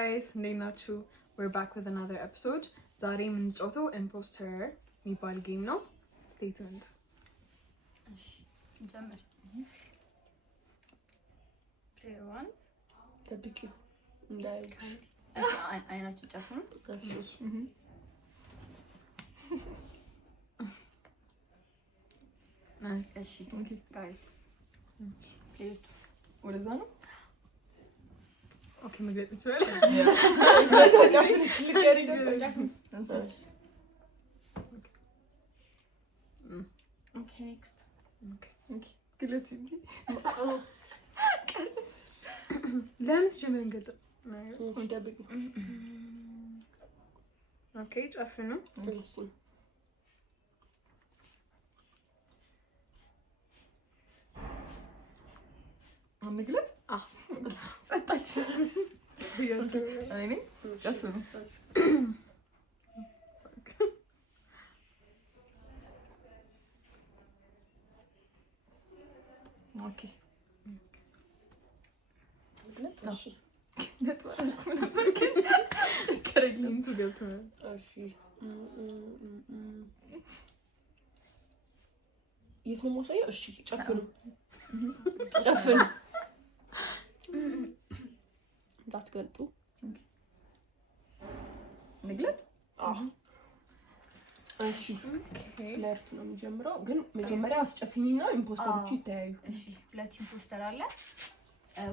guys, እንዴት ናችሁ? We're back with another episode. ዛሬ የምንጫወተው imposter የሚባል ጌም ነው. Stay tuned. እሺ ጀምር። Player 1 ደብቂው እንዳይልሽ። እሺ አይናችሁ ጨፍኑ። እሺ ጋይስ Player 2 ወደዛ ነው። ኦኬ መግለጽ እንችላለን? Okay, next. Okay. ግለጽ እንጂ ለምን ጀመርን ገጠ ደብቂው። ኦኬ ጨፍኑ። አንግለጥ ጸጣች። እኔ ጨፍኑ። ኦኬ እሺ ነጥባልኩ ነበር ግን ቸከረኝ። እንቱ ገብቶ እሺ የት ነው ማሳያ? እሺ ጨፍኑ ጨፍኑ እንዳትገልጡ። ንግለት እሺ ለርቱ ነው የሚጀምረው። ግን መጀመሪያ አስጨፍኝና ኢምፖስተሮቹ ይተያዩ። እሺ ሁለት ኢምፖስተር አለ።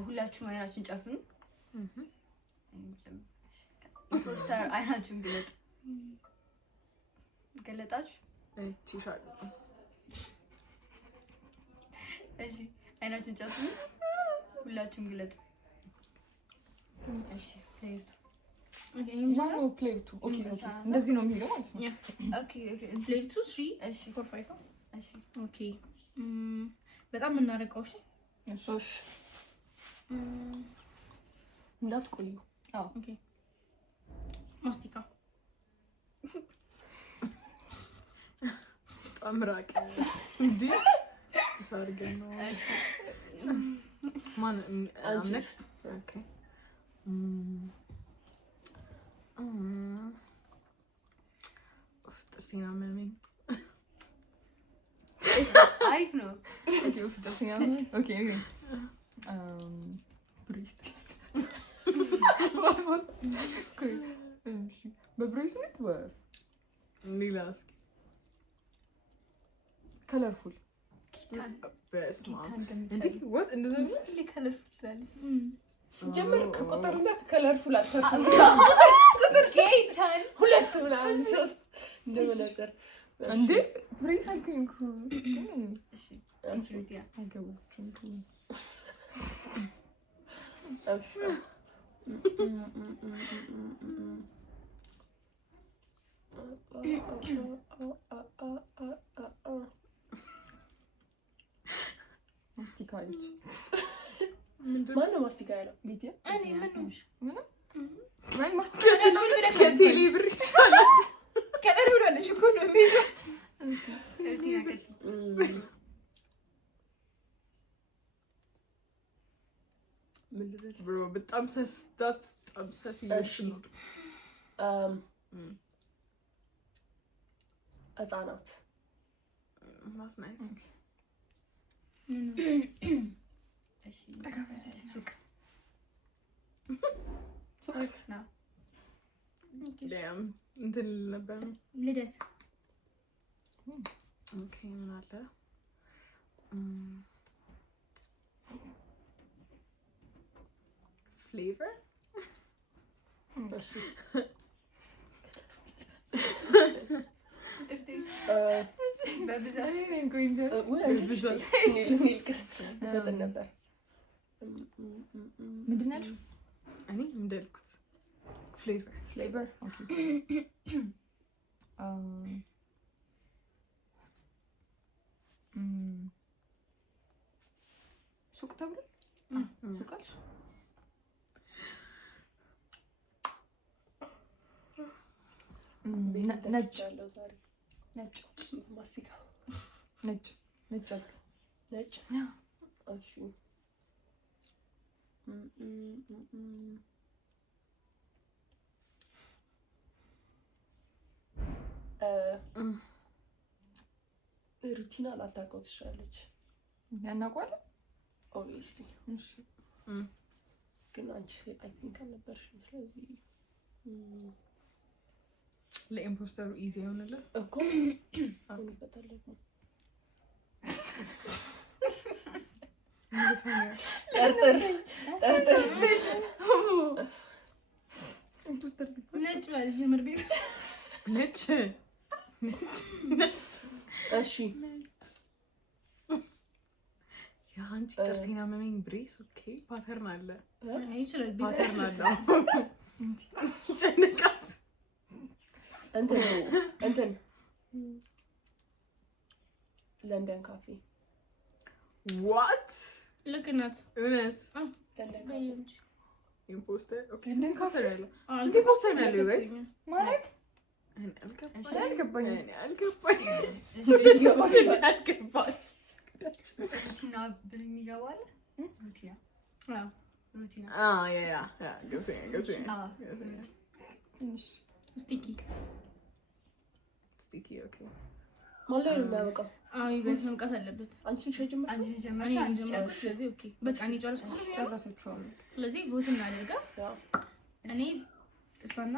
ሁላችሁም አይናችሁን ጨፍኑ። ኢምፖስተር አይናችሁን ግለጡ። ገለጣችሁ? ቲሻል እሺ አይናችሁን ጨፍኑ። ሁላችሁም ግለጡ። እሺ ፕሌየር 2 ማነው ፕሌየር 2? ኦኬ ኦኬ እንደዚህ ነው የሚለው ማለት ነው። ኦኬ ኦኬ ፕሌየር 2 3 እሺ 4 5 ነው። እሺ ኦኬ በጣም እናረቀው። እሺ እሺ እንዳትቆዩ። አዎ ኦኬ ማስቲካ ጣምራቅ እንዴ ታርገን ነው። እሺ ማን next? Okay. ጥርሴን አመመኝ። እሺ አሪፍ ነው። ኦኬ ብሬስት በብሬስሌት ሌላ እስኪ ከለርፉል በስመ አብ እንዴ what እንደዛ ነው ከለርፉል ስላለች ሲጀምር ከቆጠሩና ከከለርፉል አልፈርም። ጌታን ሁለት ምናምን ሶስት እንደመነጽር እንዴ ብሬስ አልኩኝ እኮ። እሺ ኢንትሪዲያ አይገባችሁም። እሺ ማስቲካ አለች። ማነው ማስቲካ ያለው? ቤትያ እኔ ማን ማስቲካ ያለው? ከቴሌ ብር ይሻላል። ከለር ብላለች እኮ ነው የሚይዘው። እርቲና ከት ምን ልበል ብሮ በጣም ሰስታት በጣም ሰስ ይሽሉ ህጻናት ማስ ናይስ። እሺ ሱቅ ነው ዳም እንትን ነበር ልደት ኦኬ ምን አለ ፍሌቨር እሺ በብዛት ፈጥን ነበር። ምንድን ነው ያልሽው? እኔ እንደልኩት ፍሌቨር ኦኬ ሱቅ ተብሎ ሱቅ አልሽ? ነጭ ያለው ዛሬ ነጭ ማስቲካ ነጭ ነጭ ነጭ እሺ ሩቲና ላታውቀው ትችላለች። ያናውቃለን ኦብቪየስሊ ግን አንቺ አይ ቲንክ አልነበርሽም። ስለዚህ ለኢምፖስተሩ ኢዚ ይሆንለት እኮ አሁንበታለሁ። ጠርጥር ኢምፖስተር ነጭ ላይ ጀምር ቤት ነጭ እሺ ያንቺ ጥርሴና መመኝ ብሬስ ኦኬ ፓተርን አለ ይችላል ፓተርን አለ ጨነቃት እንትን ለንደን ካፌ ዋት ልክ ናት እውነት ለንደን ካፌ ኢምፖስተር ኦኬ ለንደን ካፌ ያለው ስንት ኢምፖስተር ነው ያለው ጋይስ ማለት አልገባኝ ሩቲና ብን የሚገባል ሩቲና ገብቶኛል ስቲኪ ማለት ነው የሚያበቃው። ይገዝ መምቃት አለበት። አንቺን ሸጅመሽ አንቺ ጀመርሽ ስለዚህ ኦኬ በቃ እኔ ጨረስኩ። ስለዚህ ቮት እናደርጋ። እኔ እሷና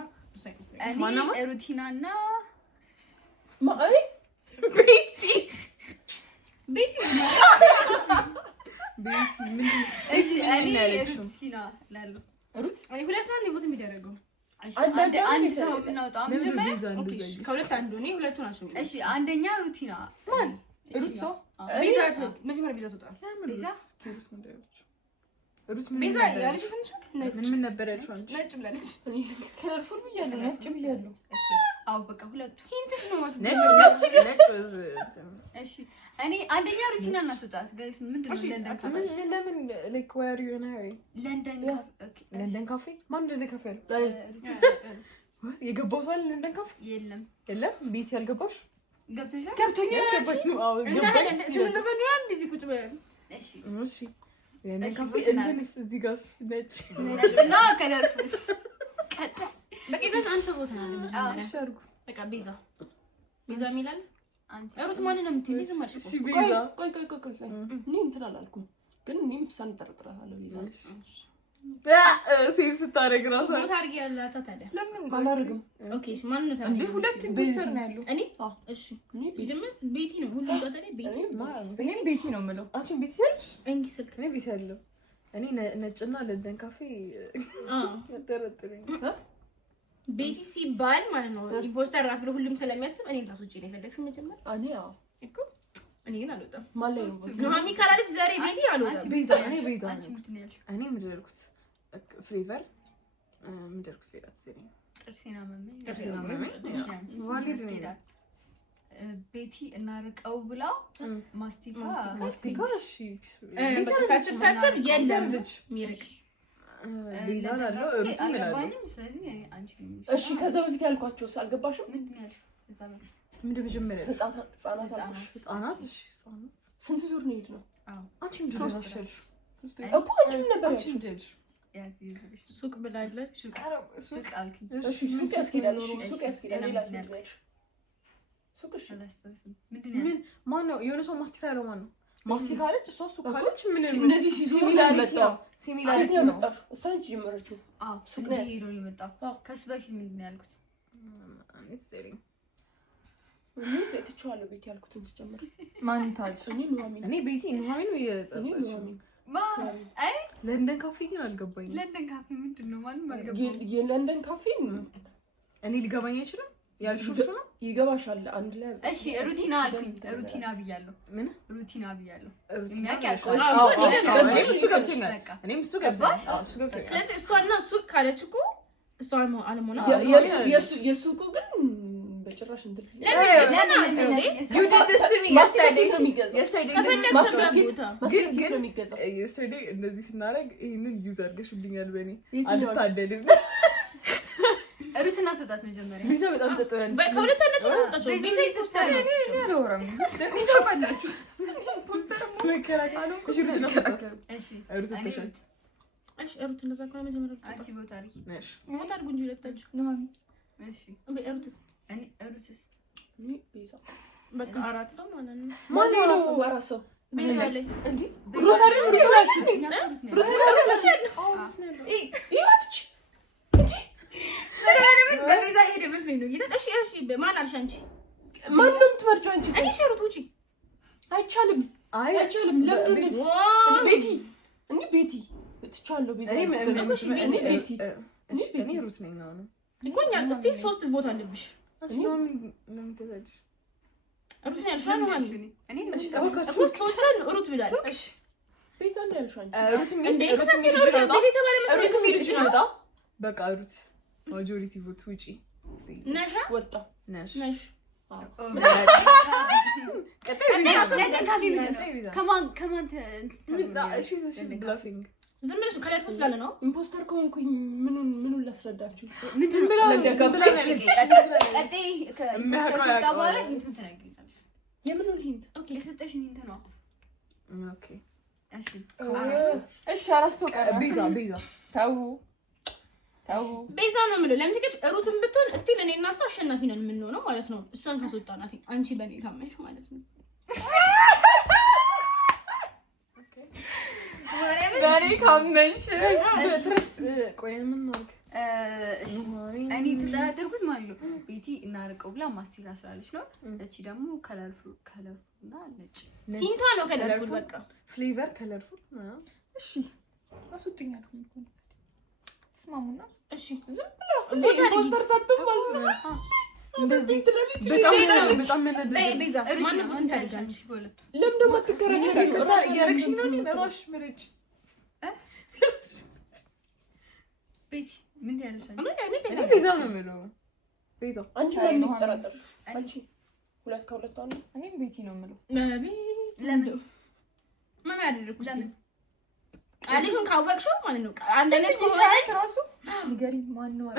እኔ ሩቲናና ማይ ቤቲ እሺ እኔ ሩቲና ላለው እኔ ሁለት ሰው ነው ቮት የሚደረገው። አንድ ሰው እናውጣው መጀመሪያ። ከሁለት አንዱ እኔ ሁለቱ ናቸው። እሺ አንደኛ ሩቲና ማን ሩትሶ ቤዛ መጀመሪያ ቤዛ ትወጣ። ቤዛ ያለሽ ምን ነበር ያልሽው አንቺ? ነጭ ብላለች። ከለርፉል ብያለሁ፣ ነጭ ብያለሁ። አው በቃ ሁለቱ ሂንትሽ ነው ማለት ነጭ እሺ እኔ አንደኛ ሩቲና እናስወጣት ጋይስ። ምንድን ነው ለንደን ካፌ? ለምን like where are you in a hurry? ለንደን ካፌ ማን ለንደን ካፌ አለ? ሩቲና የገባው ሰው አለ ለንደን ካፌ? የለም ቤት ያልገባሽ ገብተሻል? ገብቶኛል። አዎ ገባሽ። ስምንት ሰው ነው አንድ ቁጭ ብለን እሺ ለንደን ካፌ እንትንስ እዚህ ጋር ነጭና ከለርፉል ቀጣ በቃ ይዘን አንተ ቦታ ነው መጀመሪያ ሻርጉ በቃ ቤዛ ሚላል አንቺ ሩት ማን ነው የምትይኝ? ዝም አልሽ እሺ ቤዛ ቆይ እኔ እንትን አላልኩም፣ ግን እኔም እሷን እጠረጥራታለሁ። ቤዛ ሴቭ ስታደርግ ራሱ ቦታ አድርጊ ያላታ ታዲያ ለምን አላደርግም? ኦኬ እሺ ማን ነው ታዲያ? እንዴ ሁለት ኢምፖስተር ነው ያለው። እኔ እሺ ጅምር ቤቲ ነው ሁሉ ጫታ ላይ ቤቲ እኔም ቤቲ ነው የምለው። አንቺ ቤት ያለሽ እንኪ ስልክ እኔ ቤት ያለው እኔ ነጭና ለንደን ካፌ ተጠረጥረኝ ቤቲ ሲባል ማለት ነው ኢምፖስተር ራስ ብሎ ሁሉም ስለሚያስብ እኔን ታስወጪ ነው የፈለግሽው መጀመሪያ? እኔ አዎ እኮ እኔ ግን አልወጣም። ማለት ነው ኑሃሚ ካላለች ዛሬ ቤቲ አልወጣም። ቤዛ እኔ ቤዛ አንቺ ምንድን ነው ያልሽው? እኔ ምንድን ነው ያልኩት? ፍሌቨር ምንድን ነው ያልኩት? ሌላ ትሰሪኝ ጥርሴና መመኝ እሺ አንቺ ዋሊድ ነው ይላል ቤቲ እናርቀው ብላ ማስቲካ እሺ ሳስብ የለም ልጅ ሚርቅ ቤዛ አለው ሩቲ ምላል። ስለዚህ አንቺ እሺ ከዛ በፊት ያልኳቸውስ አልገባሽም? ምንድን ነው ያልሽው? እዛ በፊት ምንድን መጀመሪያ ህፃናት አልኩሽ። ህፃናት እሺ ህፃናት ስንት ዙር ነው የሄድነው? አንቺ ምንድን ነው ያልሽው? እኮ አንቺ ምን ነበር አንቺ ምንድን ነው ያልሽው? ሱቅ ብላለች። ሱቅ አልኩኝ። እሺ ሱቅ ያስኬዳል። ሱቅ ያስኬዳል። ሌላ ሱቅ እሺ ምንድን ነው ምን ማን ነው የሆነ ሰው ማስቲካ ያለው ማን ነው? ማስቲካ አለች እሷ ሱቅ ካለች ምን እነዚህ ሲሚላሪቲ ነው። ሲሚላሪቲ ነው መጣሽ እሷ እንጂ ጀመረችው። አዎ ሱቅ ላይ ሄዶ ነው የመጣው። ከሱ በፊት ምንድን ነው ያልኩት? እኔ ትሰሪኝ እኔ ትቻለሁ ቤት ያልኩትን ትጀምር። ማን ታች? እኔ ኑሃሚን እኔ ቤቲ ኑሃሚን ነው የጠራች። አይ ለንደን ካፌ ግን አልገባኝም። ለንደን ካፌ ምንድን ነው? ማንም አልገባም። የለንደን ካፌን እኔ ሊገባኝ አይችልም። ያልሽው እሱ ነው ይገባሻል። አንድ ላይ እሺ ሩቲና አልኩኝ። ሩቲና ብያለሁ። ምን ሩቲና ብያለሁ። የሚያውቅ ያውቃል። እሱ ገብቶኛል። እኔም እሱ ገብቶኛል። እሱ ገብቶኛል። ስለዚህ እሷና ሱቅ ካለች እኮ እሷ አለመሆኗ የሱቁ ግን በጭራሽ እንትን yesterday እንደዚህ ስናደርግ ይሄንን ዩዝ አድርገሽልኛል። በእኔ አልታደልም። ሩትና ሰጣት መጀመሪያ ቤዛ በጣም ጸጥረን ከሁለት አንዳች ነው ሰጣቸው። ቤዛ ፖስተር ነው ያለውራም ቤዛ ባላችሁ ፖስተር መከራካሉ ሩትና ሰጣት። እሺ ሩት ተሸጥ እሺ ሩት እንደዛ ከሆነ መጀመሪያ አንቺ ቦታ አድርጊ ነሽ ሞት አድርጉ እንጂ ሁለታችሁ ኑሃሚን እሺ ሩትስ እኔ ሩትስ ቤዛ በቃ 4 ሰው ማለት ነው። ማን ነው 4 ሰው? ቤዛ ላይ እንዴ ሮታሪ እንዴት ናችሁ? ሮታሪ በቤዛ ሄደ መስሎኝ ነው ጌታ። እሺ ማን አልሽ አንቺ? ማን ነው የምትመርጪው አንቺ? እኔ ሸሩት ውጪ አይቻልም። ለምን ቤቲ እንዴ ቤቲ ትቻለሁ። ቤዛ እኔ ቤቲ እኔ ሩት ነኝ ነው እኮኛ። እስቲ 3 ቮት አለብሽ። ለምን ተዘጅ ሩት ያልሻል ነው ማለት እኔ እኮ 3 ሩት ብላል። እሺ ቤዛ እንደ ያልሻል ሩት እንዴ ከታችን ነው ቤዛ ተባለ መስሎኝ ነው። በቃ ሩት ማጆሪቲ ቮት ውጪ ነሽ ወጣ ነሽ ዝም ብለሽ ከላይ ፎስ ላለ ነው። ኢምፖስተር ከሆንኩኝ ምኑን ላስረዳችሁ? ምንድን ብለው የምኑን ሂንት? የሰጠሽኝ ሂንት ነው። ኦኬ እሺ 4 ሰው ቀረ። ቤዛ ታው ቤዛ ነው የምለው። ለምን ትከሽ ሩትም ብትሆን እስቲ ለኔ እና እሷ አሸናፊ ነን የምንሆነው ማለት ነው። እሷን ካስወጣናት አንቺ በኔ ታመሽ ማለት ነው። በኔ ካመንሽ ቆይ ምን ነው እኔ ተጠራጠርኩት ማለት ነው። ቤቲ እናርቀው ብላ ማስቲካ ስላለች ነው። እቺ ደግሞ ከለርፉል እና ነጭ ሂንቷ ነው። ከለርፉል በቃ ፍሌቨር ከለርፉል። እሺ አስወጥኛል እኮ ስማሙና እሺ ዝም ብላ ኢምፖስተር ሳትም ማለት ነው። እንደዚህ በጣም ቤዛ ማን ነው አንተ ያልቻንቺ ሁለቱ ለምን ደግሞ አትከራከሪው? ራስ ያረግሽኝ ነው ለራሽ ምርጭ ቤቲ ምን ያለሽ እኔ ቤዛ ነው የምለው። ቤዛ አንቺ ማን ነው ተጠራጠርሽ? አንቺ ሁለት ከሁለት አለ። እኔም ቤቲ ነው የምለው። ለምን ማን ያደረኩት? ለምን ቃልሽን ካወቅሽው ማለት ነው። አንድ አይነት ከሆነ ራሱ ንገሪኝ ማን ነው አለ።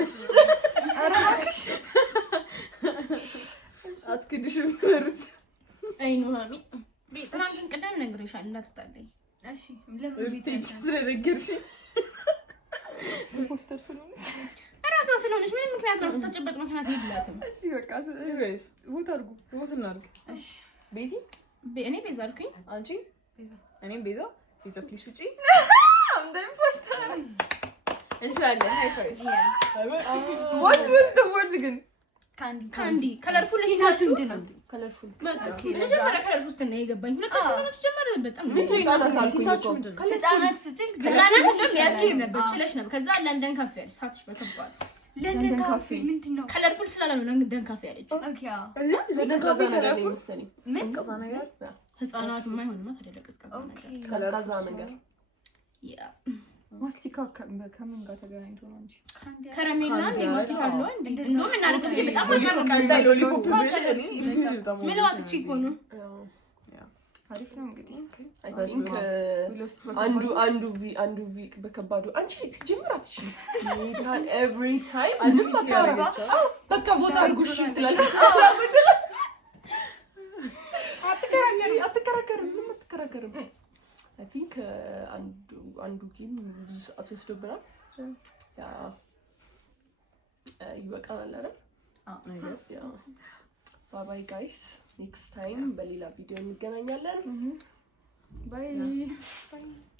ኧረ እባክሽ አትክድሽም ሩት። አይ ነው ማሚ ትናንትን ቅድም ነግሬሻለሁ እንዳትጣለኝ። እሺ ለምን ቤቲ ስለነገርሽኝ ፖስተር ስለሆነች እራሷ ስለሆነች ምንም ምክንያት ራሱ ተጨበጥ ምክንያት የላትም። እሺ በቃ ጋይስ ቮት አድርጉ። ቮት እናድርግ። እሺ ቤቲ እኔ ቤዛ አልኩኝ። አንቺ ቤዛ እኔም ቤዛ ፕሊስ ውጪ አንዴ ፖስተር እንችላለን። ሃይ ፋይቭ what was the word ግን ካንዲ ከለርፉል ሂንታችሁ ምንድን ነው? ከለርፉል መጀመሪያ ከለርፉል ስትል ነው የገባኝ። ሁለታችሁ ነው ጀመረ በጣም ነው ህፃናት ስትል ህፃናት እንደውም ያስኬም ነበር ችለሽ ነበር። ከዛ ለንደን ካፌ ያለች ሳትሽ በከባድ ለንደን ካፌ ምንድን ነው? ከለርፉል ስላለ ነው ለንደን ካፌ ያለችው። ኦኬ ለንደን ካፌ ነገር መሰለኝ። ምን ቀጣ ነገር ህፃናት የማይሆንማ ታደለ ቀዝቃዛ ነገር ቀዝቃዛ ነገር ያ ማስቲካ ከምን ጋር ተገናኝቶ ነው እንጂ ከረሜላ እንደ ማስቲካ አለው እንዴ? እንደውም እናርገው በጣም አቀረብ ቀጣይ ሎሊፖፕ ምለዋት እቺ እኮ ነው። አሪፍ ነው እንግዲህ አይ ቲንክ አንዱ ቪ በከባዱ አንቺ ሲጀምር አትችል ይታል ኤቭሪ ታይም ምንም አታረጋ በቃ ቦታ አድርጉሽ ትላለች። አትከራከርም ምንም አትከራከርም። አይ ቲንክ አንዱ ጌም ብዙ ሰዓት ወስዶብናል። ያ ይበቃናል አይደል? ያ ባይ ባይ ጋይስ ኔክስት ታይም በሌላ ቪዲዮ እንገናኛለን። ባይ